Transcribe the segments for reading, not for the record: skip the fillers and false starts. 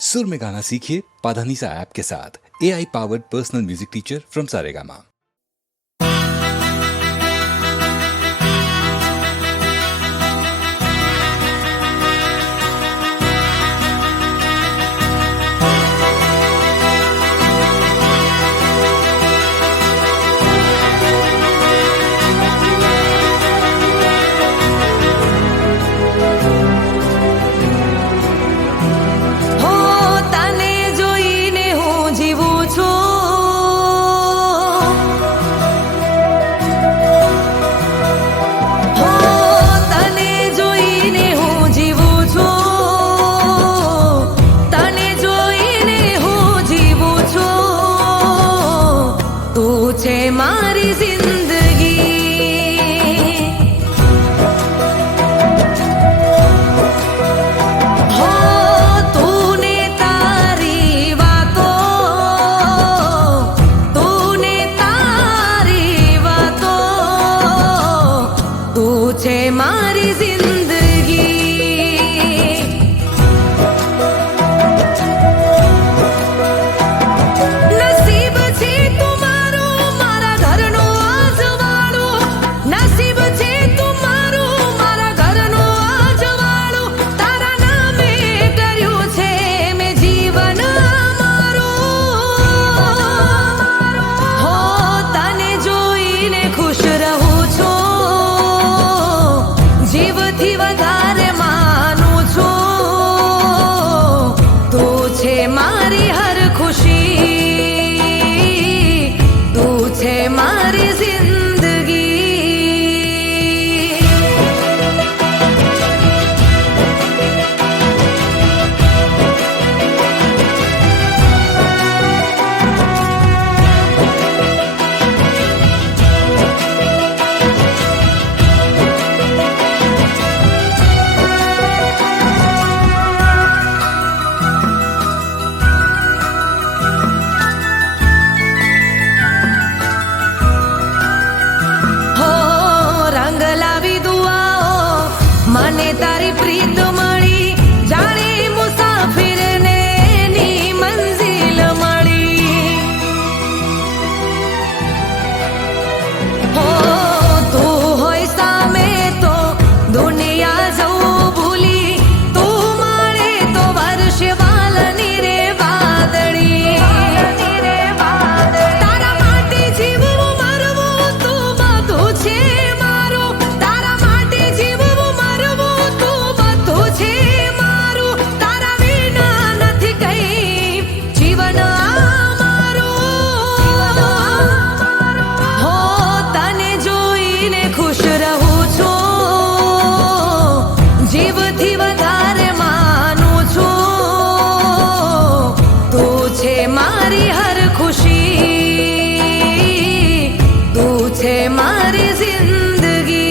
सुर में गाना सीखिए पाधानीसा ऐप के साथ। AI powered personal music teacher from Saregama. मारी जिंदगी हो तूने तारी बातों तू छे मारी जिंदगी मारी हर खुशी तू छे मारी जिंदगी મને તારી પ્રીત મળી જાણે મુસાફિરને એની મંઝિલ મળી હો તું હોય સામે તો દુનિયા જવું ભૂલી તું મળે તો વર્ષ વાલની રે વાદળી તારા માટે જીવવું મરવું તું બધું છે મારું તારા માટે જીવવું જીવથી વધારે માનું છું તું છે મારી હર ખુશી તું છે મારી જિંદગી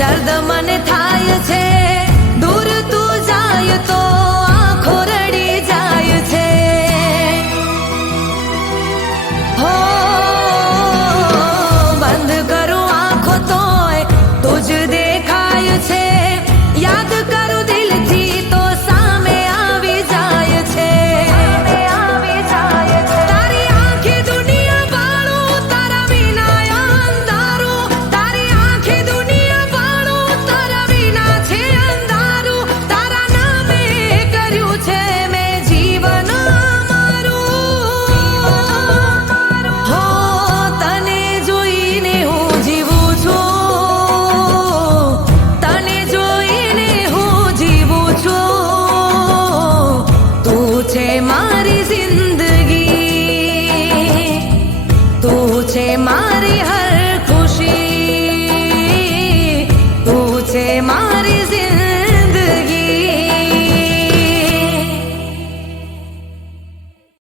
દર્દ મને થાય છે દૂર તું જાય તો આંખો રડી જાય છે હો બંધ કરું આંખો તોય તુજ દેખાય છે યાદ કરું દિલથી તો સામે આવી જાય છે તારી આંખે દુનિયા વાળું તારા વિના અંધારું તારી આંખે my